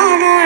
காணா